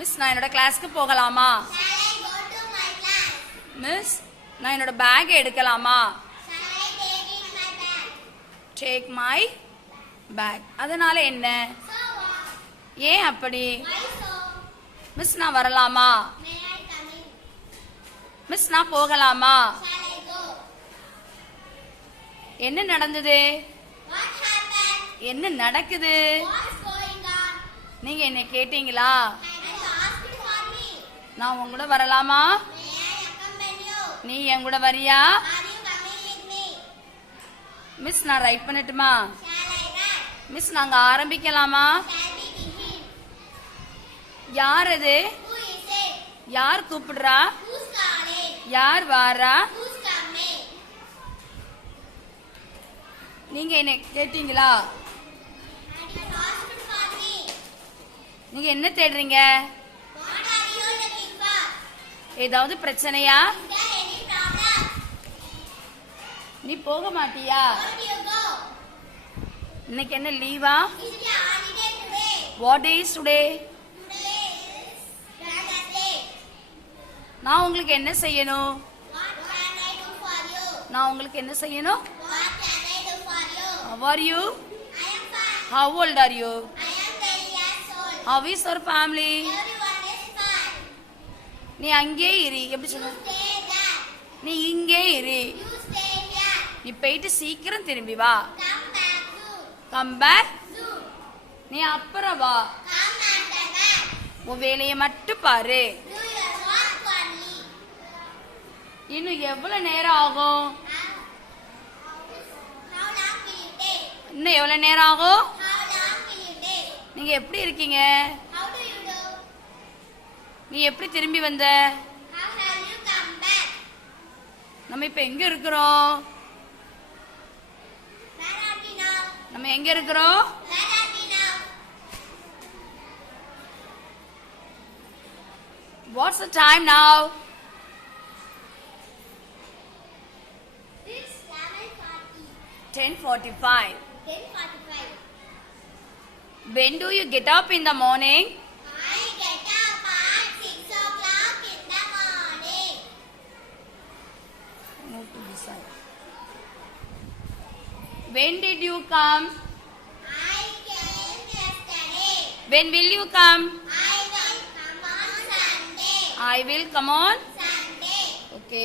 Miss நான் என்னோட கிளாஸ்க்கு போகலாமா? மிஸ் நான் என்னோட பேக் எடுக்கலாமா? டேக் மை பேக் அதனால என்ன? ஏன் அப்படி? மிஸ் நான் வரலாமா? மிஸ் நான் போகலாமா? என்ன நடந்தது? என்ன நடக்குது? நீங்க என்ன கேட்டீங்களா? நான் உன் வரலாமா நீ என் கூட வரியா மிஸ் நான் ரைட் பண்ணட்டுமா மிஸ் நாங்க ஆரம்பிக்கலாமா யார் அது யார் கூப்பிடுறா யார் வாரா நீங்க என்ன கேட்டீங்களா நீங்க என்ன தேடுறீங்க What are you looking for? ஏதாவது பிரச்சனையா நீ போக மாட்டியா இன்னைக்கு என்ன லீவா வாட் இஸ் டுடே நான் உங்களுக்கு என்ன செய்யணும் நான் உங்களுக்கு என்ன செய்யணும் How are you? How old are you? How is your family? Everyone. நீ அங்கே இரு எப்படி சொல்ல. நீ இங்கே இரு. நீ போயிட்டு சீக்கிரம் திரும்பி வா. Come back. நீ அப்புறம் வா. உன் வேலையை மட்டும் பாரு. இன்னும் எவ்வளவு நேரம் ஆகும்? இன்னும் எவ்வளவு நேரம் ஆகும்? நீங்க எப்படி இருக்கீங்க நீ எப்படி திரும்பி வந்த How have you come back? நம்ம இப்ப எங்க இருக்கிறோம் Where are we now? நம்ம எங்க இருக்கிறோம் Where are we now? What's the time now It's 11:40. 10:45 10:45. when do you get up in the morning know to decide. When did you come? I came yesterday. When will you come? I will come on Sunday. I will come on Sunday. Okay.